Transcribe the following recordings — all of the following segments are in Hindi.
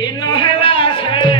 दिन हेला से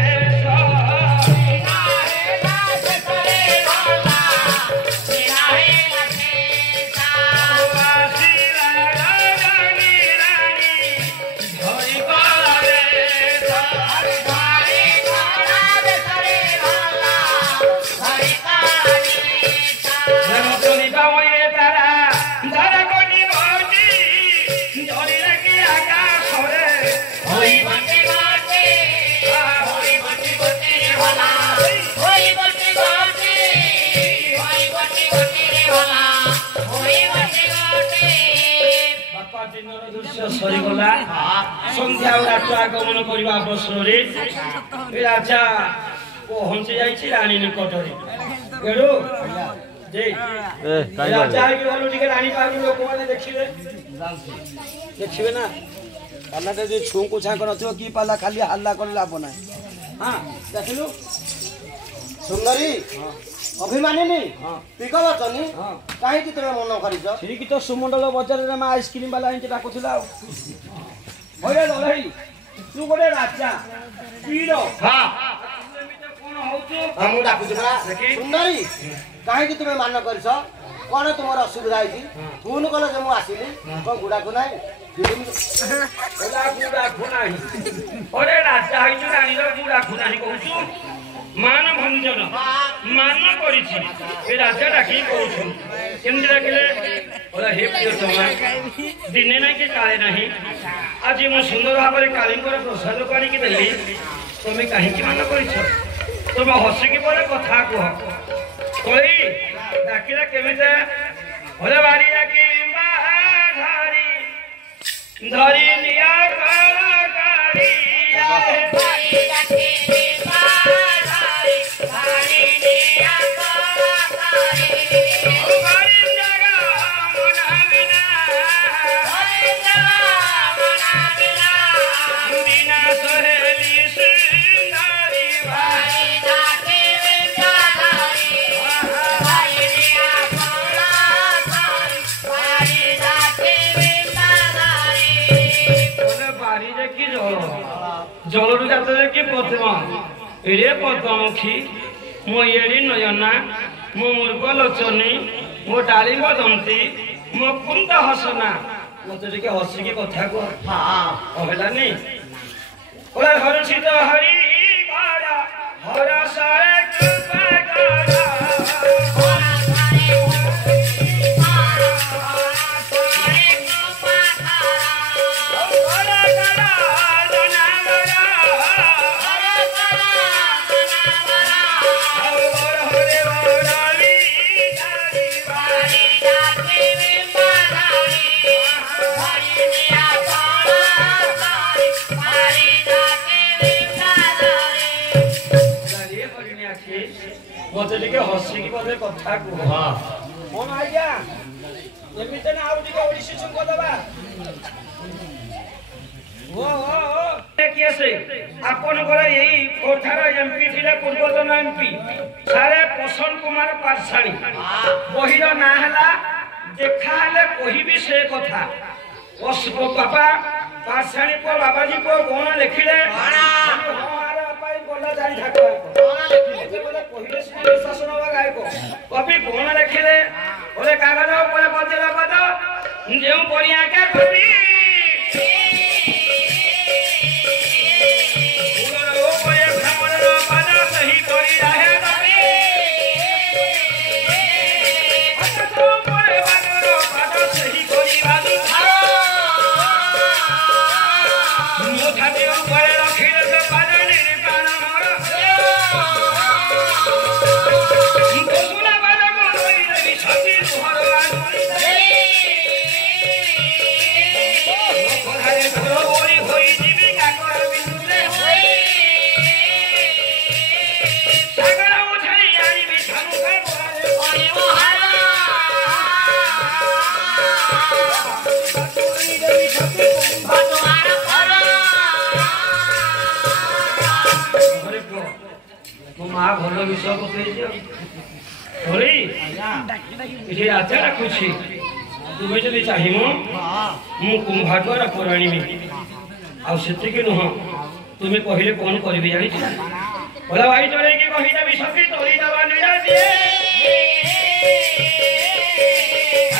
सरीगला संध्या आगमन करने अवसर राजा पहुंची जाइए राणी निकटरे राजा राणी पार्टी लोक मैंने देखिए देखिए ना पाला छू को छाक न कि पाला खाली हल्ला कर लाभ ना हाँ देखिलु सुंदरी अभिमानिनी पिकवचनी कहीं तुम मन कर ठीक तो सुमंडल बजार में आइसक्रीम वाला इनके डाकुला तू गोटे राजा पीर सुंदरी कहीं तुम मान कर कौन तुम असुविधा है फोन कल जो मुझे आसली कौन गुड़ाकू ना राजा गुड़ाकू ना कहूँ मान भंजन मान कर राजा डाक कमी डाकिले हे प्रियतमा दिने ना कि काले ना आज मु सुंदर भाव में काली प्रसाद को आनिक देली तुम्हें कहीं मान कर तुम हसिकी बोले कथा कह कही डाकिला केमी बारी डाकी धरी लिया जलू जाते कि पद्म रे पद्ममुखी मो येड़ी नयना मो मूर्ख लोचनी मो डालिंब दंती मो कुंद हसना मत हसिकी कथा कहलानी हरषित हरि हरस मत हसिकी बोले कथा कह मन आज्ञा एमती ना आड़सी छुक दबा आपणकर यही खोर्धार एमपी थे पूर्वतन एमपी सारे प्रसन्न कुमार पाठशाणी बहिर ना देखा कहबी से कथा बापा पाठशाणी को बाबाजी को कौन लिखिले कवि कौन लिखिले बोले कागज पर बदल पद जो बढ़िया क्या कवि सही करी रहे माँ भल विषय बतई राजा डाकुची तुम्हें जब चाहिए मु कुंभाटुआ राणी आउे नुह तुम्हें कहले कौन करी जानी बोला भाई चले कि कहीदेवी सखी तोरी दवा निरा दिए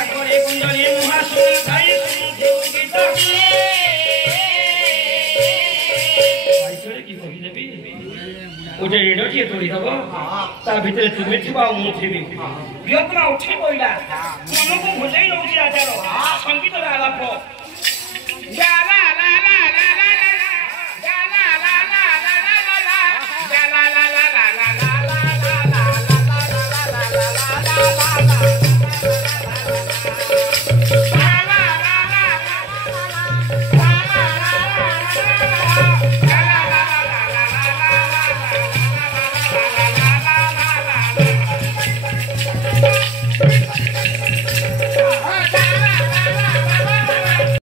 आगरे कुंजली मुहा सुन खाई गीत भाई चले कि कहीदेवी गोटे ऋणटीए तोड़ी दब ता भितर तुम्हें थी मुझे व्यक्मा उठी पड़ा मन को भुजई नौ आचार संगीत आलाप